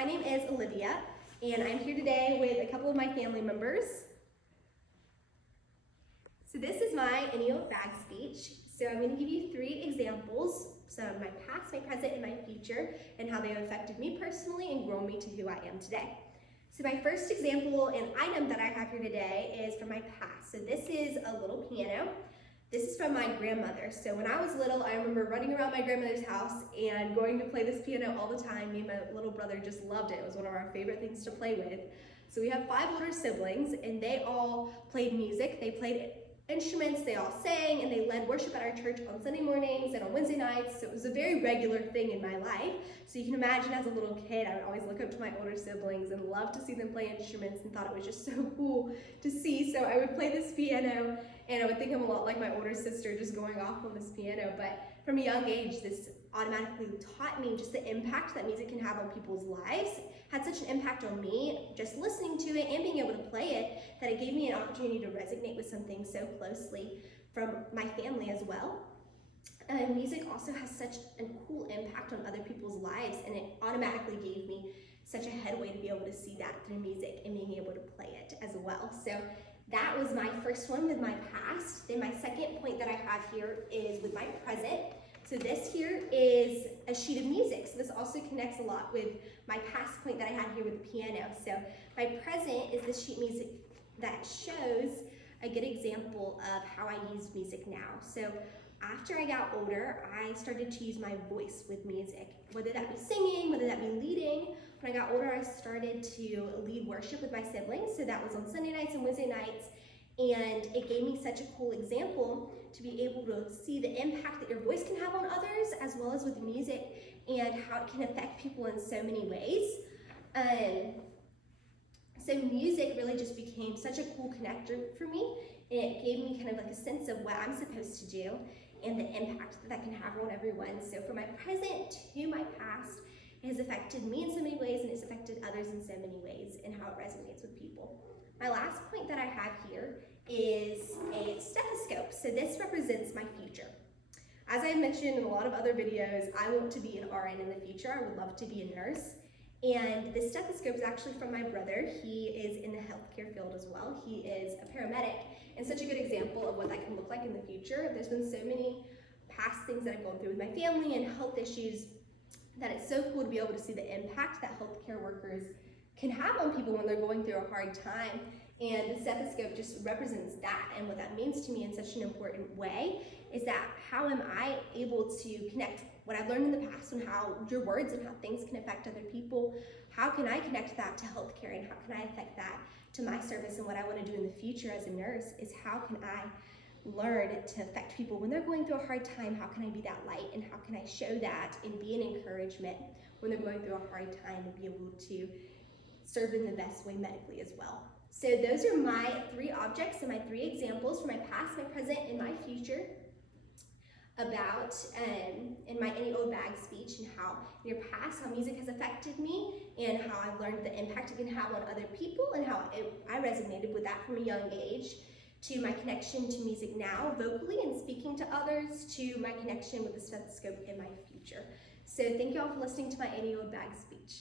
my name is Olivia, and I'm here today with a couple of my family members. So this is my any old bag speech. So I'm going to give you 3 examples, so my past, my present, and my future, and how they have affected me personally and grown me to who I am today. So my first example and item that I have here today is from my past. So this is a little piano. This is from my grandmother. So when I was little, I remember running around my grandmother's house and going to play this piano all the time. Me and my little brother just loved it. It was one of our favorite things to play with. So we have 5 older siblings, and they all played music. They played instruments, they all sang, and they led worship at our church on Sunday mornings and on Wednesday nights. So it was a very regular thing in my life. So you can imagine as a little kid, I would always look up to my older siblings and love to see them play instruments and thought it was just so cool to see. So I would play this piano, and I would think I'm a lot like my older sister, just going off on this piano. But from a young age, this automatically taught me just the impact that music can have on people's lives. It had such an impact on me, just listening to it and being able to play it, that it gave me an opportunity to resonate with something so closely from my family as well. Music also has such a cool impact on other people's lives, and it automatically gave me such a headway to be able to see that through music and being able to play it as well. So that was my first one with my past. Then my second point that I have here is with my present. So this here is a sheet of music. So this also connects a lot with my past point that I had here with the piano. So my present is this sheet of music that shows a good example of how I use music now. So after I got older, I started to use my voice with music, whether that be singing, whether that be leading. When I got older, I started to lead worship with my siblings. So that was on Sunday nights and Wednesday nights. And it gave me such a cool example to be able to see the impact that your voice can have on others, as well as with music, and how it can affect people in so many ways. So music really just became such a cool connector for me. It gave me kind of like a sense of what I'm supposed to do and the impact that can have on everyone. So from my present to my past, it has affected me in so many ways, and it's affected others in so many ways, and how it resonates with people. My last point that I have here is a stethoscope. So this represents my future. As I mentioned in a lot of other videos, I want to be an RN in the future. I would love to be a nurse. And the stethoscope is actually from my brother. He is in the healthcare field as well. He is a paramedic, and such a good example of what that can look like in the future. There's been so many past things that I've gone through with my family and health issues that it's so cool to be able to see the impact that healthcare workers can have on people when they're going through a hard time. And the stethoscope just represents that, and what that means to me in such an important way is that how am I able to connect what I've learned in the past and how your words and how things can affect other people. How can I connect that to healthcare, and how can I affect that to my service and what I want to do in the future as a nurse? Is how can I learn to affect people when they're going through a hard time? How can I be that light, and how can I show that and be an encouragement when they're going through a hard time, and be able to serve in the best way medically as well. So those are my 3 objects and my 3 examples for my past, my present, and my future about in my any old bag speech, and how in your past, how music has affected me, and how I've learned the impact it can have on other people, and how I resonated with that from a young age, to my connection to music now vocally and speaking to others, to my connection with the stethoscope in my future. So thank you all for listening to my any old bag speech.